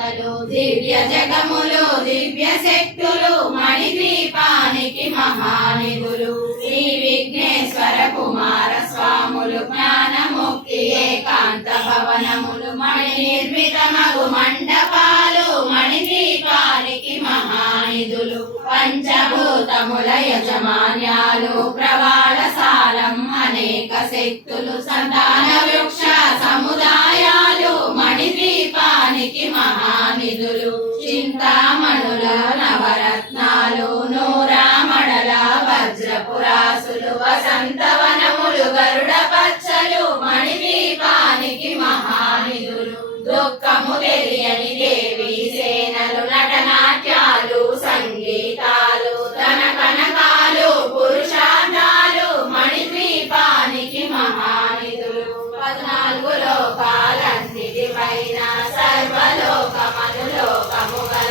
దాతలు దివ్య జగములు దివ్య శక్తులు మణిద్వీపానికి మహానిధులు శ్రీ విఘ్నేశ్వర కుమార స్వాములు జ్ఞానముక్తి ఏకాంత భవనములు మణి నిర్మితమగు మండపాలు మణిద్వీపానికి మహానిధులు పంచభూతముల యజమాన్యాలు ప్రవాళసాలం అనేక శక్తులు సంతాన వృక్ష సముదాయాలు మణిద్వీపానికి మహానిధులు చింతామణుల నవరత్నాలు నూరామణల వజ్రపురాసులు వసంతవన